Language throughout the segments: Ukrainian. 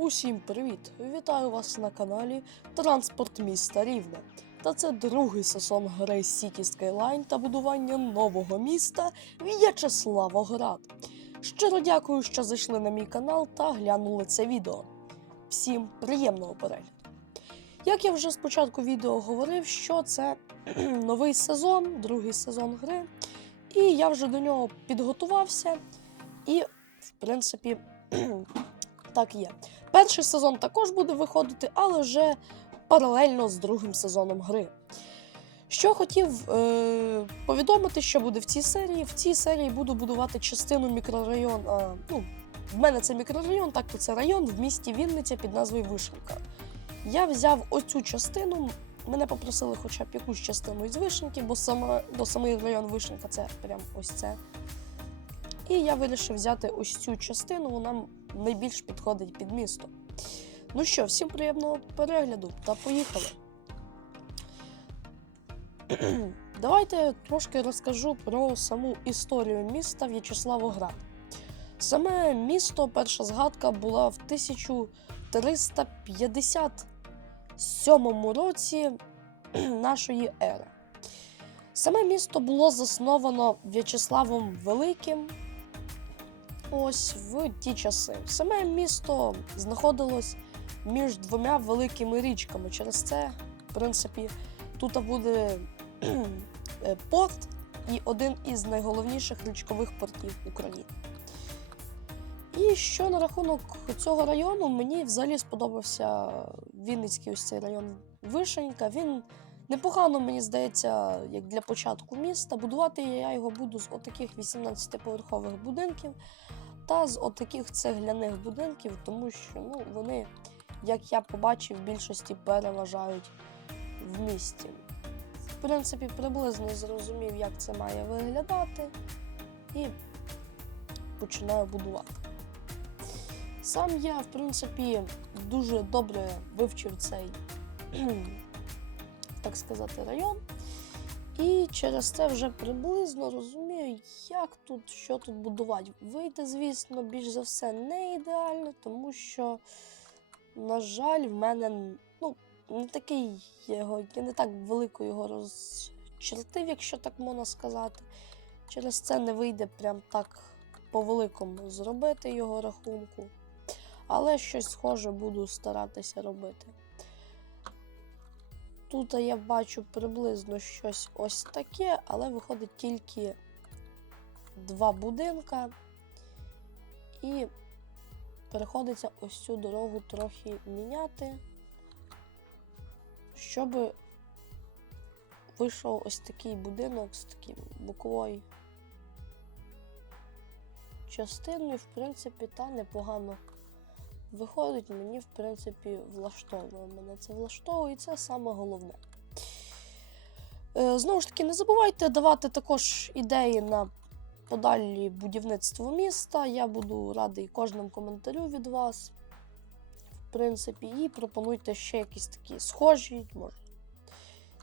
Усім привіт! Вітаю вас на каналі Транспорт міста Рівне. Та це другий сезон гри City Skyline та будування нового міста В'ячеславоград. Щиро дякую, що зайшли на мій канал та глянули це відео. Всім приємного перегляду! Як я вже спочатку відео говорив, що це новий сезон, другий сезон гри, і я вже до нього підготувався, і, в принципі, так є. Перший сезон також буде виходити, але вже паралельно з другим сезоном гри. Що хотів е- повідомити, що буде в цій серії. В цій серії буду будувати частину мікрорайон. А, ну, в мене це мікрорайон, так то це район в місті Вінниця під назвою Вишенка. Я взяв оцю частину. Мене попросили хоча б якусь частину із Вишеньки, бо, сама, бо самий район Вишенка це прям ось це. І я вирішив взяти ось цю частину, вона найбільш підходить під місто. Ну що, всім приємного перегляду та поїхали. Давайте трошки розкажу про саму історію міста В'ячеславоград. Саме місто, перша згадка була в 1357 році нашої ери. Саме місто було засновано В'ячеславом Великим. Ось в ті часи. Саме місто знаходилось між двома великими річками. Через це, в принципі, тут буде е, порт і один із найголовніших річкових портів України. І що на рахунок цього району, мені взагалі сподобався Вінницький ось цей район Вишенька. Він непогано, мені здається, як для початку міста. Будувати я його буду з отаких 18-поверхових будинків та з отаких цегляних будинків, тому що ну, вони, як я побачив, в більшості переважають в місті. В принципі, приблизно зрозумів, як це має виглядати, і починаю будувати. Сам я, в принципі, дуже добре вивчив цей, так сказати, район. І через це вже приблизно розумію, як тут, що тут будувати. Вийде, звісно, більш за все не ідеально, тому що, на жаль, в мене ну, не такий його, я не так велико його розчертив, якщо так можна сказати. Через це не вийде прям так по-великому зробити його рахунку. Але щось схоже буду старатися робити. Тут я бачу приблизно щось ось таке, але виходить тільки два будинка. І приходиться ось цю дорогу трохи міняти, щоб вийшов ось такий будинок з таким боковою частиною, в принципі, та непогано виходить, мені, в принципі, влаштовує. Мене це влаштовує, і це саме головне. Е, Знову ж таки, не забувайте давати також ідеї на подалі будівництво міста. Я буду радий кожному коментарю від вас. В принципі, і пропонуйте ще якісь такі схожі, може.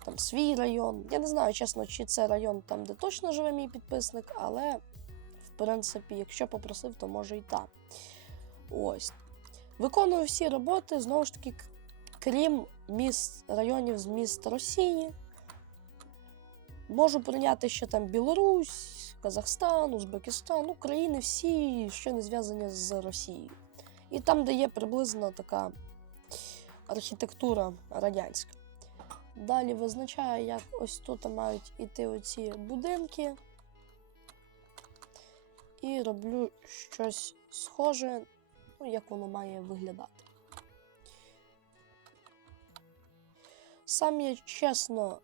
Там свій район. Я не знаю, чесно, чи це район там, де точно живе мій підписник, але, в принципі, якщо попросив, то може і так. Ось. Виконую всі роботи, знову ж таки, крім міст, районів з міст Росії. Можу прийняти ще там Білорусь, Казахстан, Узбекистан, України, всі, що не зв'язані з Росією. І там, де є приблизно така архітектура радянська. Далі визначаю, як ось тут мають іти оці будинки. І роблю щось схоже ну, як воно має виглядати. Сам я чесно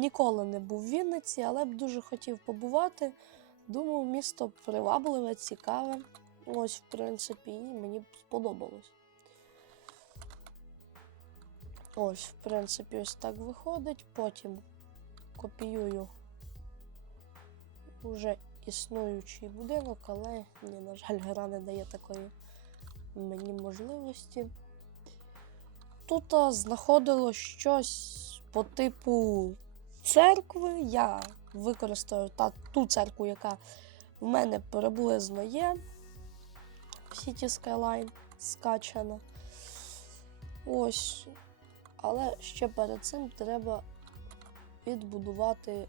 ніколи не був в Вінниці, але б дуже хотів побувати. Думав, місто привабливе, цікаве. Ось, в принципі, і мені б сподобалось. Ось, в принципі, ось так виходить. Потім копіюю уже існуючий будинок, але ні, на жаль, гра не дає такої мені можливості. Тут а, знаходилось щось по типу церкви. Я використаю та, ту церкву, яка в мене приблизно є в City Skyline. скачана. Ось. Але ще перед цим треба відбудувати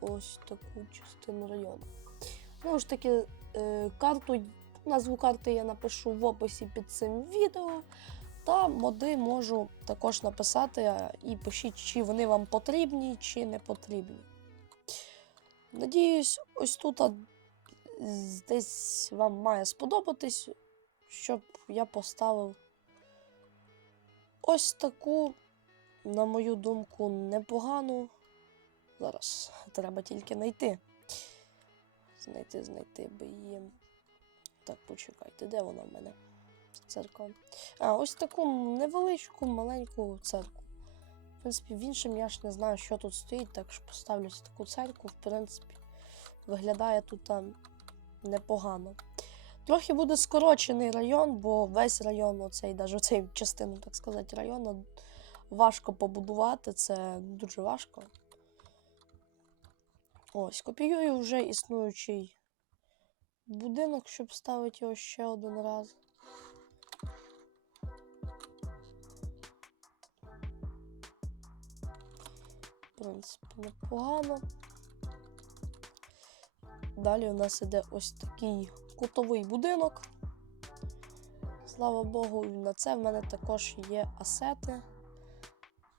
ось таку частину району. Знову ж таки, е, карту, назву карти я напишу в описі під цим відео. Та моди можу також написати і пишіть, чи вони вам потрібні, чи не потрібні. Надіюсь, ось тут десь вам має сподобатись, щоб я поставив ось таку, на мою думку, непогану. Зараз треба тільки знайти. Знайти, знайти би її. Так, почекайте, де вона в мене? Церква. А, ось таку невеличку, маленьку церкву. В принципі, в іншому я ж не знаю, що тут стоїть, так що поставлю таку церкву, в принципі, виглядає тут там непогано. Трохи буде скорочений район, бо весь район, оцей, навіть оцей частину, так сказати, району важко побудувати, це дуже важко. Ось, копіюю вже існуючий будинок, щоб ставити його ще один раз. В принципі, непогано. Далі у нас іде ось такий кутовий будинок. Слава Богу, на це в мене також є асети.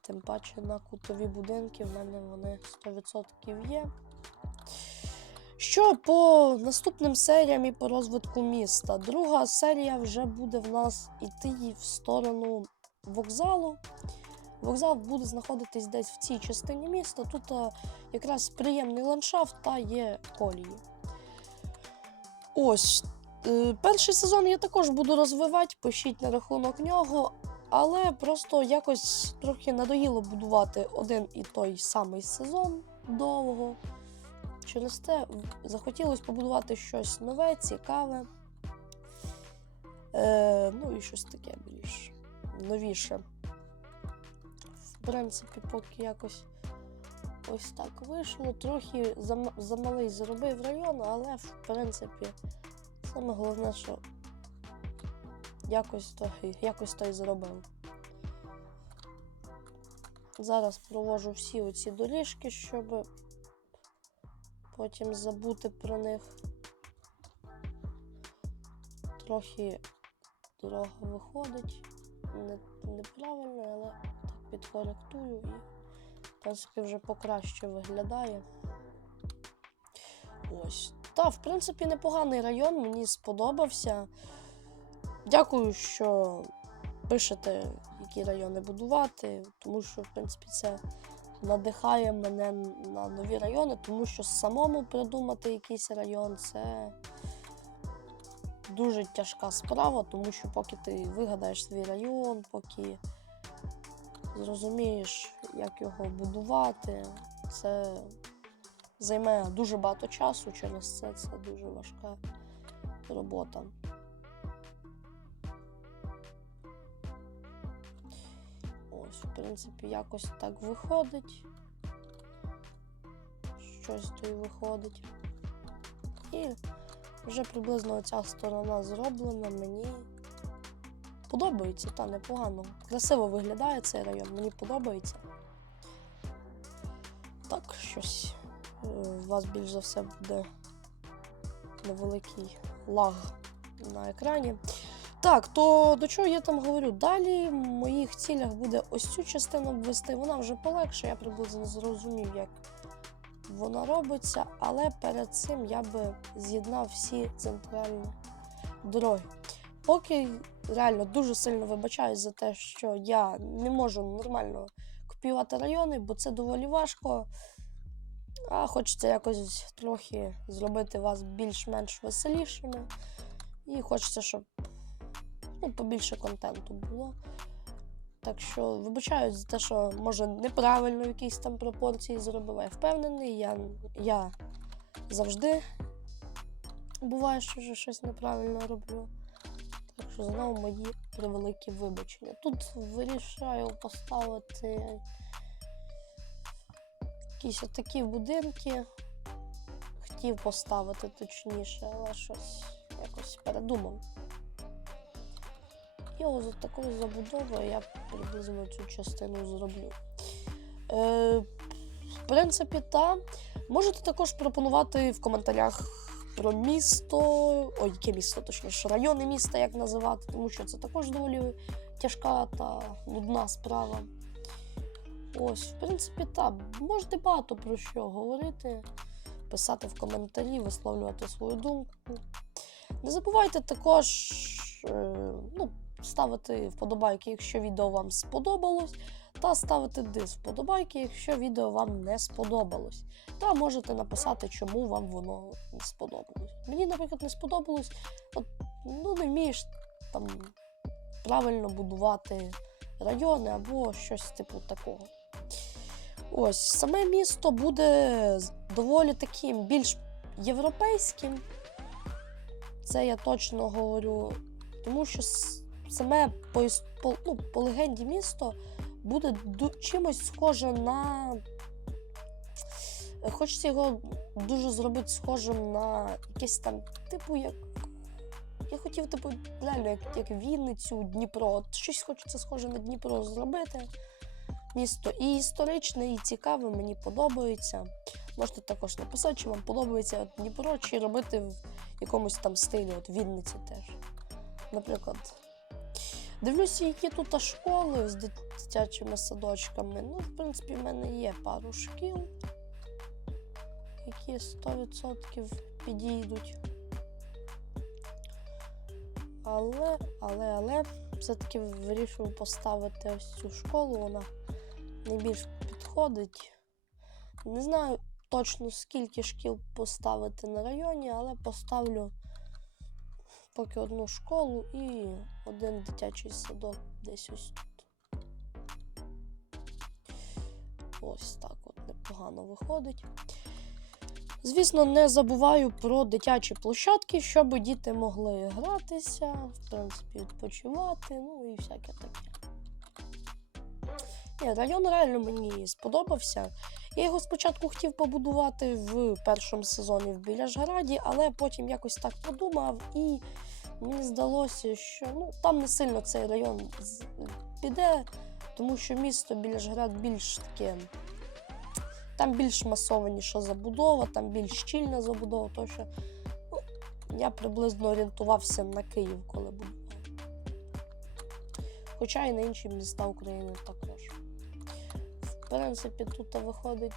Тим паче на кутові будинки в мене вони 100% є. Що по наступним серіям і по розвитку міста? Друга серія вже буде в нас іти в сторону вокзалу. Вокзал буде знаходитись десь в цій частині міста. Тут а, якраз приємний ландшафт та є колії. Ось. е, Перший сезон я також буду розвивати, пишіть на рахунок нього, але просто якось трохи надоїло будувати один і той самий сезон довго. Через те захотілося побудувати щось нове, цікаве. Е, ну і щось таке більш новіше. В принципі, поки якось ось так вийшло. Трохи зам- замалий заробив район, але в принципі, саме головне, що якось то, якось то й заробив. Зараз провожу всі оці доріжки, щоб потім забути про них. Трохи дорога виходить. Не, неправильно, але так підкоректую і, в принципі, вже покраще виглядає. Ось. Та, в принципі, непоганий район, мені сподобався. Дякую, що пишете, які райони будувати, тому що, в принципі, це надихає мене на нові райони, тому що самому придумати якийсь район це дуже тяжка справа, тому що поки ти вигадаєш свій район, поки зрозумієш, як його будувати, це займе дуже багато часу, через це це дуже важка робота. В принципі, якось так виходить. Щось то й виходить. І вже приблизно ця сторона зроблена. Мені подобається, та непогано. Красиво виглядає цей район, мені подобається. Так, щось е, у вас більш за все буде невеликий лаг на екрані. Так, то до чого я там говорю? Далі в моїх цілях буде ось цю частину обвести. Вона вже полегше, я приблизно зрозумів, як вона робиться, але перед цим я би з'єднав всі центральні дороги. Поки реально дуже сильно вибачаюсь за те, що я не можу нормально копіювати райони, бо це доволі важко. А хочеться якось трохи зробити вас більш-менш веселішими. І хочеться, щоб ну, побільше контенту було. Так що вибачаю за те, що може неправильно якісь там пропорції зробив. Я впевнений, я, я завжди буває, що вже щось неправильно роблю. Так що знову мої превеликі вибачення. Тут вирішаю поставити якісь отакі будинки. Хотів поставити точніше, але щось якось передумав. Ось за такою забудовою я приблизно цю частину зроблю. Е, в принципі, та. Можете також пропонувати в коментарях про місто, ой, яке місто, точніше, райони міста, як називати, тому що це також доволі тяжка та нудна справа. Ось, в принципі, так. Можете багато про що говорити, писати в коментарі, висловлювати свою думку. Не забувайте також е, ну, ставити вподобайки, якщо відео вам сподобалось, та ставити дис вподобайки, якщо відео вам не сподобалось. Та можете написати, чому вам воно не сподобалось. Мені, наприклад, не сподобалось, от, ну не вмієш там правильно будувати райони або щось типу такого. Ось саме місто буде доволі таким більш європейським. Це я точно говорю, тому що саме по, ну, по легенді місто буде чимось схоже на. Хочеться його дуже зробити схожим на якесь там, типу, як. Я хотів, типу, реально, як, як Вінницю, Дніпро. От щось хочеться схоже на Дніпро зробити. Місто і історичне, і цікаве, мені подобається. Можете також написати, чи вам подобається Дніпро, чи робити в якомусь там стилі, от Вінниці теж. Наприклад. Дивлюся, які тут школи з дитячими садочками. Ну, в принципі, в мене є пару шкіл, які 100% підійдуть. Але, але, але, все-таки вирішив поставити ось цю школу, вона найбільш підходить. Не знаю точно скільки шкіл поставити на районі, але поставлю поки одну школу і один дитячий садок десь ось тут. Ось так от непогано виходить. Звісно, не забуваю про дитячі площадки, щоб діти могли гратися, в принципі, відпочивати, ну і всяке таке. Ні, район реально мені сподобався. Я його спочатку хотів побудувати в першому сезоні в Біляжграді, але потім якось так подумав, і мені здалося, що ну, там не сильно цей район піде, тому що місто Біляжград більш таке. Там більш масованіша забудова, там більш щільна забудова, то що ну, я приблизно орієнтувався на Київ, коли будував. Хоча і на інші міста України також. Принципі, тут виходить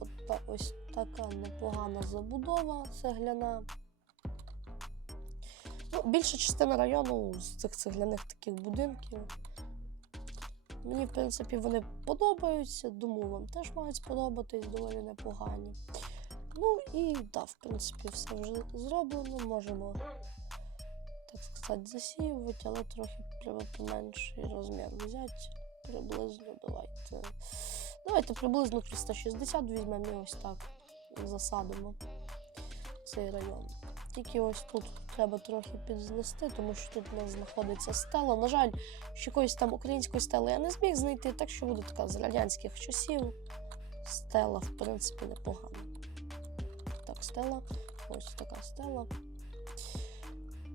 от та- ось така непогана забудова цегляна. Ну, більша частина району з цих цегляних таких будинків. Мені, в принципі, вони подобаються. Думаю, вам теж мають сподобатись доволі непогані. Ну і так, в принципі, все вже зроблено. Можемо, так сказати, засіювати, але трохи треба поменший розмір взяти. Приблизно давайте. Давайте приблизно 360 візьмемо і ось так засадимо цей район. Тільки ось тут треба трохи підзнести, тому що тут у нас знаходиться стела. На жаль, що якоїсь там української стели я не зміг знайти, так що буде така з радянських часів. Стела, в принципі, непогана. Так, стела. Ось така стела.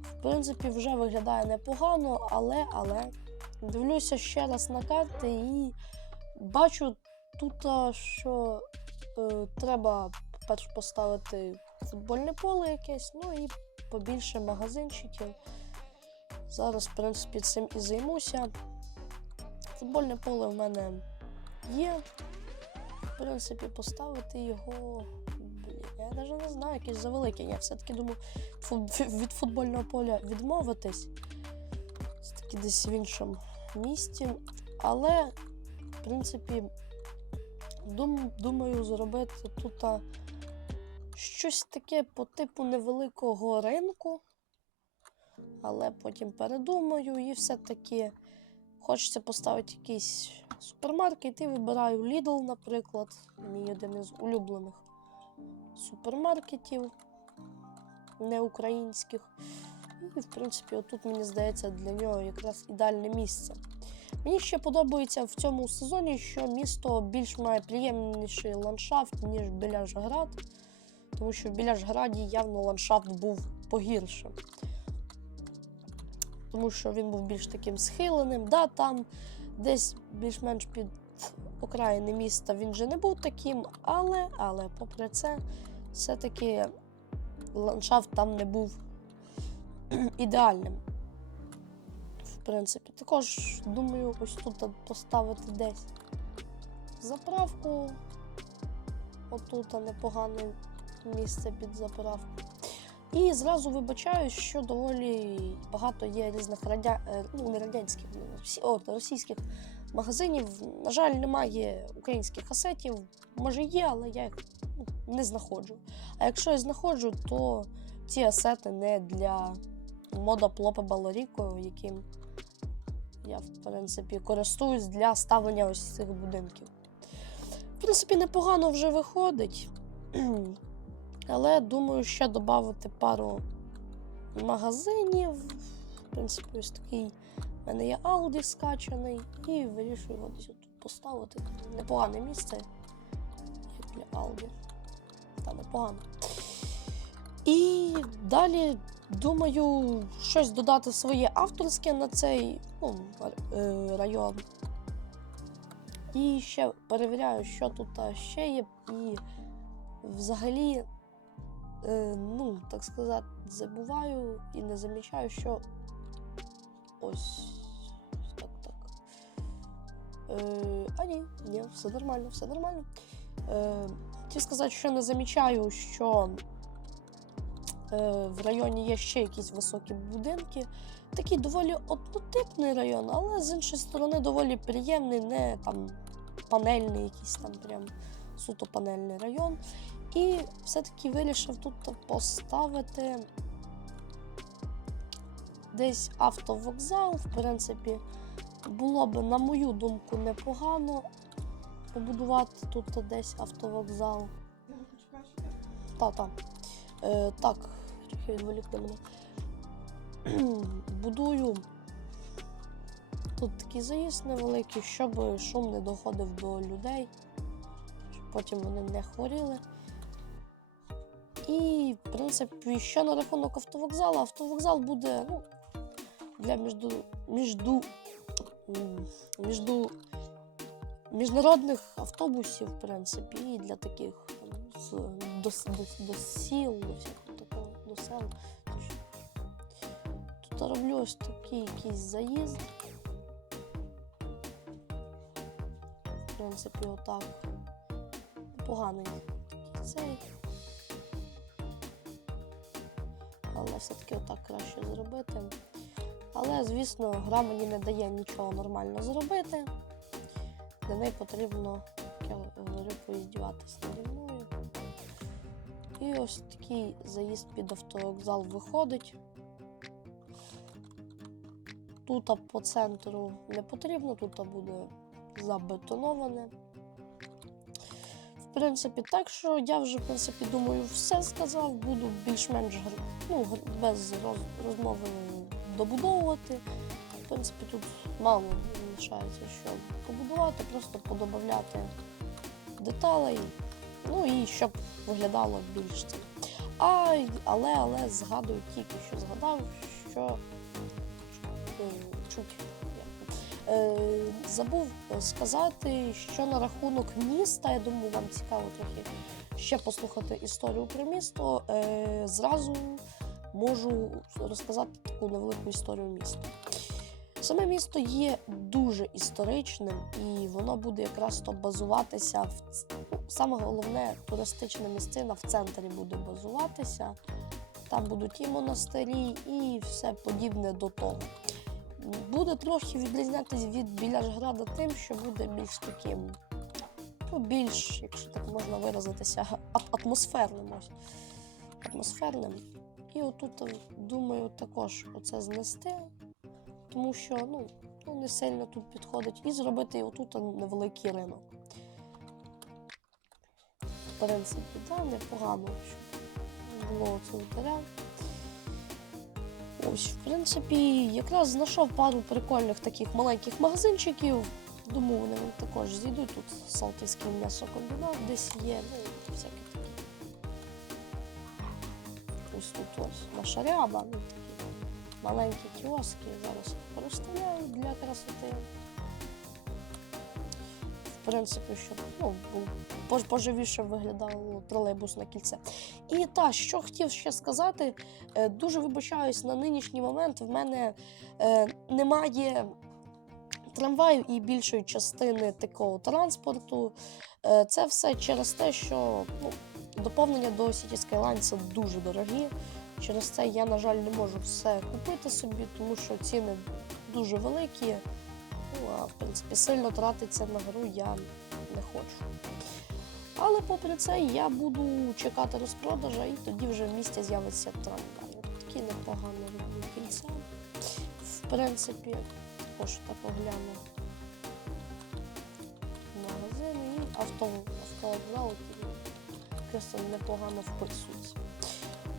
В принципі, вже виглядає непогано, але, але. Дивлюся ще раз на карти і бачу тут, що е, треба, по-перше, поставити футбольне поле якесь, ну і побільше магазинчиків. Зараз, в принципі, цим і займуся. Футбольне поле в мене є. В принципі, поставити його. Я навіть не знаю, якесь завелике. Я все-таки думаю від футбольного поля відмовитись. Все-таки десь в іншому місті. Але, в принципі, дум, думаю, зробити тут щось таке по типу невеликого ринку. Але потім передумаю і все-таки хочеться поставити якийсь супермаркет і вибираю Lidl, наприклад, мій один із улюблених супермаркетів неукраїнських. І, в принципі, отут, мені здається, для нього якраз ідеальне місце. Мені ще подобається в цьому сезоні, що місто більш має приємніший ландшафт, ніж Біляжград, тому що в Біляжграді явно ландшафт був погіршим. тому що він був більш таким схиленим. Да, там десь більш-менш під окраїни міста він же не був таким, але, але попри це, все-таки ландшафт там не був ідеальним. В принципі, також думаю, ось тут поставити десь заправку. Отут непогане місце під заправку. І зразу вибачаю, що доволі багато є різних радя... е, ну, не радянських, о, російських магазинів. На жаль, немає українських асетів. Може є, але я їх ну, не знаходжу. А якщо я знаходжу, то ці асети не для мода Плопа Балоріко, яким я, в принципі, користуюсь для ставлення ось цих будинків. В принципі, непогано вже виходить. Але думаю, ще додати пару магазинів. В принципі, ось такий в мене є Audi скачаний, і вирішую його десь тут поставити. Непогане місце, як для Audi. Та непогано. І далі думаю щось додати своє авторське на цей ну, е, район. І ще перевіряю, що тут ще є. І взагалі, е, ну, так сказати, забуваю і не замічаю, що ось так, так. Е, а ні, ні, все нормально, все нормально. Хотів сказати, що не замічаю, що в районі є ще якісь високі будинки. Такий доволі однотипний район, але з іншої сторони доволі приємний, не там панельний, якийсь там прям суто панельний район. І все-таки вирішив тут поставити десь автовокзал. В принципі, було б, на мою думку, непогано побудувати тут десь автовокзал. Та-та. Е, так, трохи відволікли мене. Будую тут такий заїзд невеликий, щоб шум не доходив до людей, щоб потім вони не хворіли. І, в принципі, що на рахунок автовокзалу, автовокзал буде ну, для міжду, міжду, міжду, міжнародних автобусів, в принципі, і для таких з, до, до, до сіл, Тож, Тут роблю ось такий якийсь заїзд. В принципі, отак. Поганий такий цей. Але все-таки отак краще зробити. Але, звісно, гра мені не дає нічого нормально зробити. Для неї потрібно, як я говорю, поіздіватися наді мною. І ось такий заїзд під автовокзал виходить. Тут по центру не потрібно, тут буде забетоноване. В принципі, так що я вже, в принципі, думаю, все сказав, буду більш-менш ну, без роз- розмови добудовувати. В принципі, тут мало залишається, що побудувати, просто подобавляти деталей, ну і щоб виглядало більш це. А, але, але згадую тільки, що згадав, що чуть е, забув сказати, що на рахунок міста, я думаю, вам цікаво трохи ще послухати історію про місто. Е, зразу можу розказати таку невелику історію міста. Саме місто є дуже історичним, і воно буде якраз то базуватися в саме головне туристична місцина в центрі буде базуватися. Там будуть і монастирі, і все подібне до того. Буде трохи відрізнятися від Біляжграда тим, що буде більш таким, ну, більш, якщо так можна виразитися, атмосферним. Атмосферним. І отут, думаю, також оце знести, тому що ну, ну, не сильно тут підходить, і зробити отут невеликий ринок. В принципі, так, непогано, що було це витаря. Ось, в принципі, якраз знайшов пару прикольних таких маленьких магазинчиків. Думаю, вони також зійдуть. Тут Салтівський м'ясокомбінат десь є, ну, і всяке таке. Ось тут ось наша ряба, ну такі маленькі кіоски зараз розставляють для красоти. В принципі, щоб ну, поживіше виглядало тролейбусне кільце. І та, що хотів ще сказати, е, дуже вибачаюсь, на нинішній момент в мене е, немає трамваїв і більшої частини такого транспорту. Е, це все через те, що ну, доповнення до City Skyline дуже дорогі. Через це я, на жаль, не можу все купити собі, тому що ціни дуже великі. Ну, а в принципі, сильно тратитися на гру я не хочу. Але попри це я буду чекати розпродажа і тоді вже в місті з'явиться трамвай. Такі непогані роблю кільця. В принципі, також так огляну магазин і авто, автовокзал, просто непогано вписуються.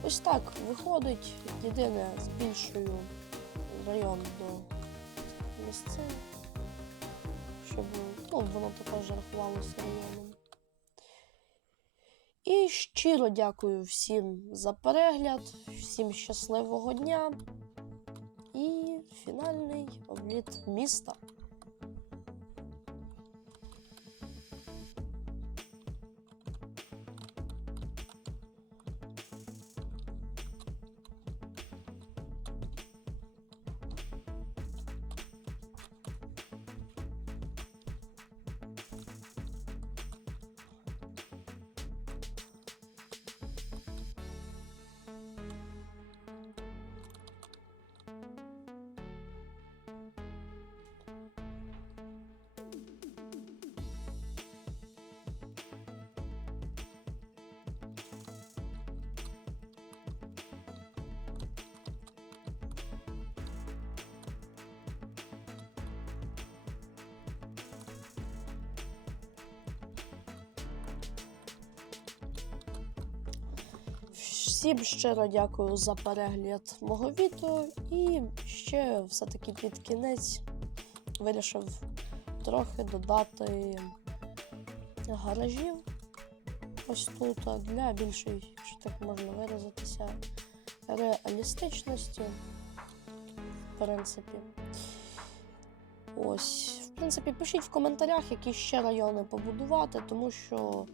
Ось так виходить. Єдине, збільшую район до місцин, щоб ну, воно також рахувалося районом. І щиро дякую всім за перегляд, всім щасливого дня і фінальний обліт міста. Всім щиро дякую за перегляд мого відео. І ще все-таки під кінець вирішив трохи додати гаражів ось тут для більшої, якщо так можна виразитися, реалістичності. В принципі. Ось, в принципі, пишіть в коментарях, які ще райони побудувати, тому що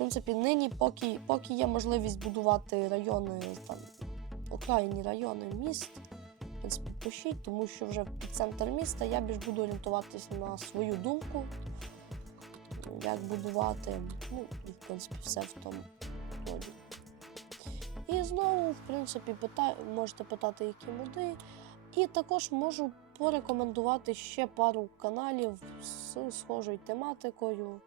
принципі, нині, поки, поки є можливість будувати райони, там, окраїні райони міст, в принципі, пишіть, тому що вже під центр міста я більш буду орієнтуватись на свою думку, як будувати, ну, і, в принципі, все в тому роді. І знову, в принципі, пита... можете питати, які моди. І також можу порекомендувати ще пару каналів з схожою тематикою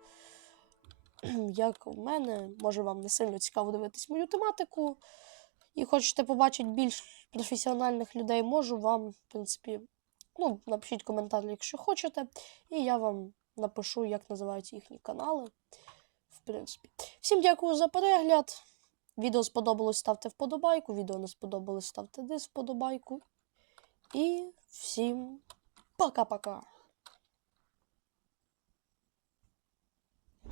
як в мене, може вам не сильно цікаво дивитись мою тематику, і хочете побачити більш професіональних людей, можу вам, в принципі, ну, напишіть коментар, якщо хочете, і я вам напишу, як називаються їхні канали. В принципі. Всім дякую за перегляд. Відео сподобалось, ставте вподобайку. Відео не сподобалось, ставте дис вподобайку. І всім пока-пока.